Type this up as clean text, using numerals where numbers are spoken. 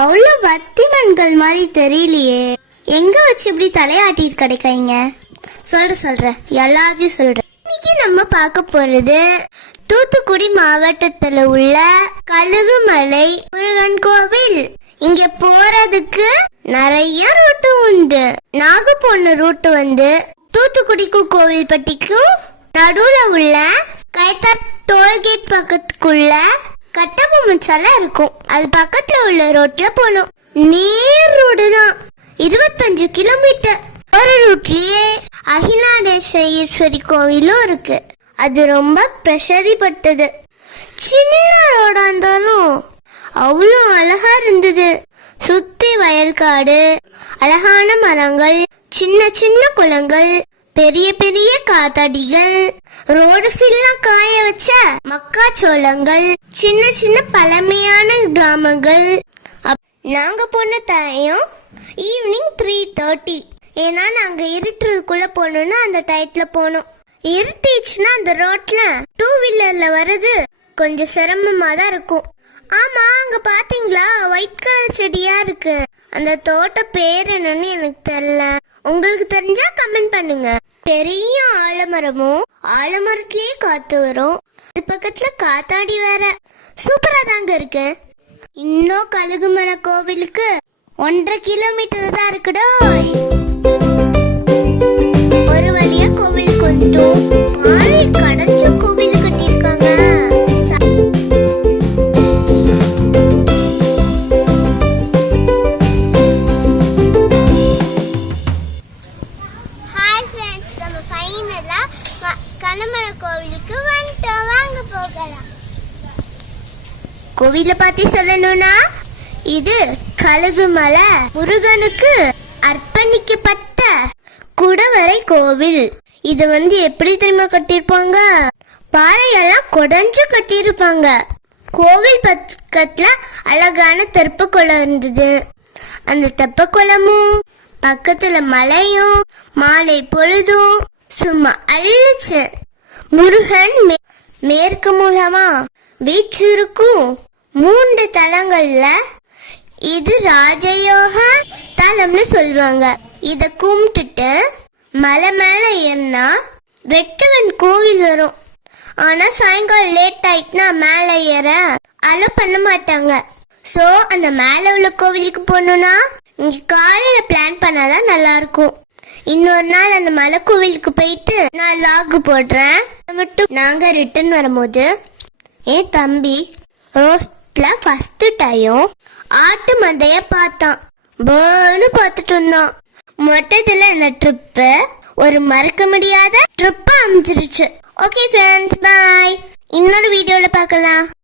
அவ்வளோ பத்திமன்கள் மாதிரி தெரியலையே. எங்க வச்சு இப்படி தலையாட்டிட்டு கிடைக்காங்க? சொல்றேன் எல்லாத்தையும் சொல்றேன். இன்னைக்கு நம்ம பார்க்க போறது தூத்துக்குடி மாவட்டத்துல உள்ள கழுகுமலை முருகன் கோவில். இங்க போறதுக்கு நிறைய ரூட்டு உண்டு. நாங்க போன ரூட்டு வந்து தூத்துக்குடிக்கும் கோவில்பட்டிக்கும் நடுவுல உள்ள கைத்தா டோல்கேட் பக்கத்துக்குள்ள கட்டபொம்மன் சிலை இருக்கும். அது பக்கத்துல உள்ள ரோட்ல போனோம். நேர் ரோடு தான், 25 கிலோமீட்டர். ஒரு ரூட்லயே அகிலாண்டேஸ்வரி கோவிலும் இருக்கு. அது ரொம்ப பிரசித்தி பட்டது. சின்ன ரோடா இருந்தாலும் அவ்வளோ அழகா இருந்தது. சுத்தி வயல்காடு, அழகான மரங்கள், சின்ன சின்ன குளங்கள், பெரிய பெரிய காத்தாடிகள், ரோடு ஃபுல்லா காய வச்ச மக்காச்சோளங்கள், சின்ன சின்ன பழமையான கிராமங்கள். நாங்க போன டைம் ஈவினிங் 3:30. ஏன்னா நாங்க இருட்டுக்குள்ள போனோம்னா அந்த டயத்துல போனோம். இருட்டுச்சுன்னா அந்த ரோட்ல 2 வீலர்ல வர்றது கொஞ்சம் சிரமமா தான் இருக்கும். ஆமா, அங்க பாத்தீங்களா ஒயிட் கலர் செடியா இருக்கு. அந்த தோட்ட பேர் என்னன்னு எனக்கு தெரியல. உங்களுக்கு தெரிஞ்சா கமெண்ட் பண்ணுங்க. பெரிய ஆலமரமும், ஆலமரத்திலேயே காத்து வரும். இது பக்கத்துல காத்தாடி வேற. சூப்பரா தாங்க இருக்கு. இன்னும் கழுகுமலை கோவிலுக்கு 1.5 கிலோமீட்டர் தான் இருக்குடோ. ஒரு வழியா கோவிலுக்கு வந்துட்டோம். கடைச்சு கோவில் கட்டியிருக்காங்க. கோவிலுக்கு வந்துட்டோம், வாங்க போகலாம். கோவில பத்தி சொல்லணும்னா இது கழுகுமலை முருகனுக்கு அர்ப்பணிக்கப்பட்ட குடவரை கோவில். இது வந்து எப்படி தெரியுமா கட்டியிருப்பாங்க? பாறையெல்லாம் குடஞ்சு கட்டியிருப்பாங்க. கோவில் பக்கத்துல அழகான தெப்பக்குளம் இருந்தது. அந்த தெப்பக்குளமும் பக்கத்துல மலையும் மாலை பொழுதும் சும்மா அழிச்சு. முருகன் மேற்கு மூலமா வீச்சிருக்கும் 3 தலங்கள்ல இது ராஜயோக தலம்னு சொல்லுவாங்க. இத கும்பிட்டுட்டு மலை மேல ஏறினா வெட்டவன் கோவில் வரும். ஆனா சாயங்காலம் லேட் ஆயிட்டுனா மேல ஏற அலோ பண்ண மாட்டாங்க. சோ அந்த மேல உள்ள கோவிலுக்கு போகணும்னா இங்க காலையில பிளான் பண்ணாதான் நல்லா இருக்கும். இன்னொரு நாள் அந்த மலை கோவிலுக்கு போயிட்டு நான் லாக் போடுறேன். மட்டும் நாங்க ரிட்டர்ன் வரும்போது என் தம்பி ரோஸ்ட்ல ஃபர்ஸ்ட் டைம் ஆட்டு மந்தைய பார்த்தான். பேர்னு பார்த்துட்டு இருந்தான். மொத்தத்துல இந்த ட்ரிப்பு ஒரு மறக்க முடியாத ட்ரிப்பா அமைஞ்சிருச்சு. ஓகே ஃப்ரெண்ட்ஸ், பாய். இன்னொரு வீடியோல பார்க்கலாம்.